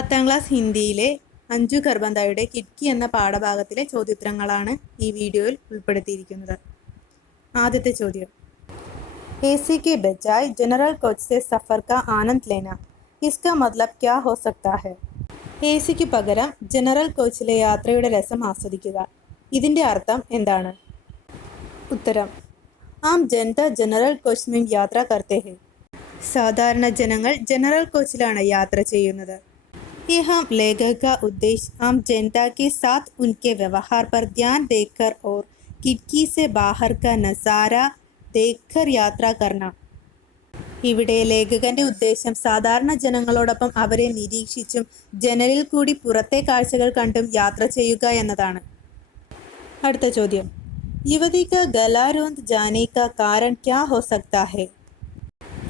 10ാം class ഹിന്ദിയിലെ അഞ്ജു ഖർബന്ദയുടെ കിറ്റ്കി എന്ന പാഠഭാഗത്തിലെ ചോദ്യോത്തരങ്ങളാണ് ഈ വീഡിയോയിൽ ഉൾപ്പെടുത്തിയിരിക്കുന്നത്. ആദ്യത്തെ ചോദ്യം, एसी के बजाय जनरल कोच से सफ़र का आनंद लेना, इसका मतलब क्या हो सकता है? എസിക്ക് പകരം ജനറൽ കോച്ചിലെ യാത്രയുടെ രസം ആസ്വദിക്കുക. ഇതിൻ്റെ അർത്ഥം എന്താണ്? ഉത്തരം, ആം ജനത ജനറൽ കോച്ച് में യാത്ര करते हैं. സാധാരണ ജനങ്ങൾ ജനറൽ കോച്ചിലാണ് യാത്ര ചെയ്യുന്നത്. यहाँ लेखक का उद्देश्य आम जनता के साथ उनके व्यवहार पर ध्यान देकर और खिड़की से बाहर का नज़ारा देखकर യാത്ര करना. ഇവിടെ ലേഖകന്റെ ഉദ്ദേശം സാധാരണ ജനങ്ങളോടൊപ്പം അവരെ നിരീക്ഷിച്ചും ജനലിൽ കൂടി പുറത്തെ കാഴ്ചകൾ കണ്ടും യാത്ര ചെയ്യുക എന്നതാണ്. അടുത്ത ചോദ്യം, യുവതി കാ ഗല രോന്ത് ജാനെ കാ കാരൺ ക്യാ ഹോ സക്താ ഹൈ?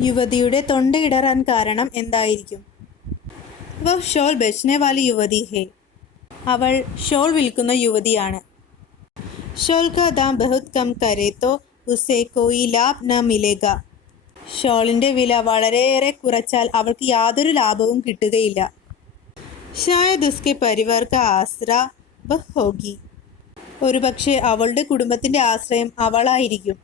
യുവതിയുടെ തൊണ്ടയിടറാൻ കാരണം എന്തായിരിക്കും? വഹ് ഷോൾ ബെച്നെ വാലി യുവതി ഹേ. അവൾ ഷോൾ വിൽക്കുന്ന യുവതിയാണ്. ഷോൾ കാ ദാം ബഹുത് കം കരേ തോ ഉസേ കോയി ലാഭ് ന മിലേഗ. ഷോളിൻ്റെ വില വളരെയേറെ കുറച്ചാൽ അവൾക്ക് യാതൊരു ലാഭവും കിട്ടുകയില്ല. ഷായദ് ഉസ്കെ പരിവാർ കാ ആസ്ര വഹ് ഹോഗി. ഒരുപക്ഷെ അവളുടെ കുടുംബത്തിൻ്റെ ആശ്രയം അവളായിരിക്കും.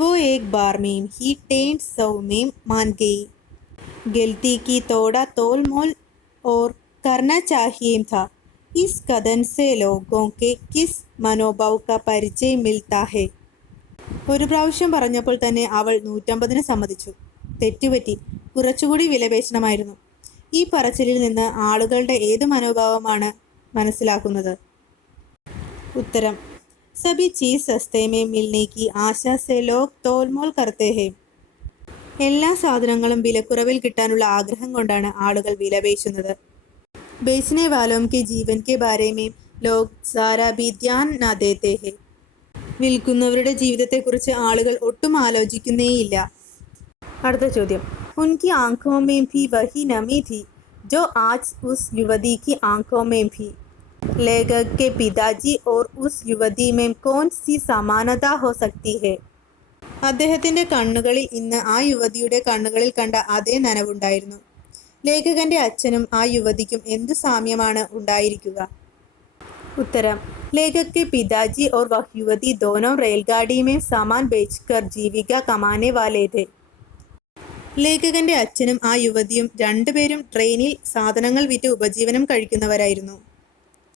വോ ഏക് ബാർ മേം ഹി ടേൺ സൗ മേം മാൻ ഗയി. गलती की थोड़ा तोल मोल और करना चाहिए था. इस कथन से लोगों के किस मनोभाव का परिचय मिलता है? ഒരു പ്രാവശ്യം പറഞ്ഞപ്പോൾ തന്നെ അവൾ 150 സമ്മതിച്ചു. തെറ്റുപറ്റി, കുറച്ചുകൂടി വിലപേശണമായിരുന്നു. ഈ പറച്ചിലിൽ നിന്ന് ആളുകളുടെ ഏത് മനോഭാവമാണ് മനസ്സിലാക്കുന്നത്? ഉത്തരം, സബി ചീസ് സസ്തേ മേ മിൽനെ കി ആശാ സേ ലോഗ് തോൽമോൽ കർത്തേ ഹേ. എല്ലാ സാധനങ്ങളും വിലക്കുറവിൽ കിട്ടാനുള്ള ആഗ്രഹം കൊണ്ടാണ് ആളുകൾ വിലപേശുന്നത്. ബേച്നെ വാലോം കെ ജീവൻ കെ ബാരെ മേം ലോഗ് സാരാ ഭി ധ്യാൻ ന ദേത്തെ ഹേ. വിൽക്കുന്നവരുടെ ജീവിതത്തെക്കുറിച്ച് ആളുകൾ ഒട്ടും ആലോചിക്കുന്നേയില്ല. അടുത്ത ചോദ്യം, ഉൻകി ആംഖോ മേം ഭി വഹി നമി ഥി ജോ ആജ് ഉസ് യുവതി കി ആംഖോ മേം ഭി. ലേഖക് കെ പിതാജി ഓർ ഉസ് യുവതി മേം കോൻ സി സമാനത ഹോ സക്തി ഹേ? അദ്ദേഹത്തിൻ്റെ കണ്ണുകളിൽ ഇന്ന് ആ യുവതിയുടെ കണ്ണുകളിൽ കണ്ട അതേ നനവുണ്ടായിരുന്നു. ലേഖകന്റെ അച്ഛനും ആ യുവതിക്കും എന്തു സാമ്യമാണ് ഉണ്ടായിരിക്കുക? ഉത്തരം, ലേഖക് കെ പിതാജി ഓർ വഹ് യുവതി ദോനോ റെയിൽഗാഡി മേ സാമാൻ ബേച്ച്കർ ജീവിക കമാനെ വാലേ ഥേ. ലേഖകന്റെ അച്ഛനും ആ യുവതിയും രണ്ടുപേരും ട്രെയിനിൽ സാധനങ്ങൾ വിറ്റ് ഉപജീവനം കഴിക്കുന്നവരായിരുന്നു.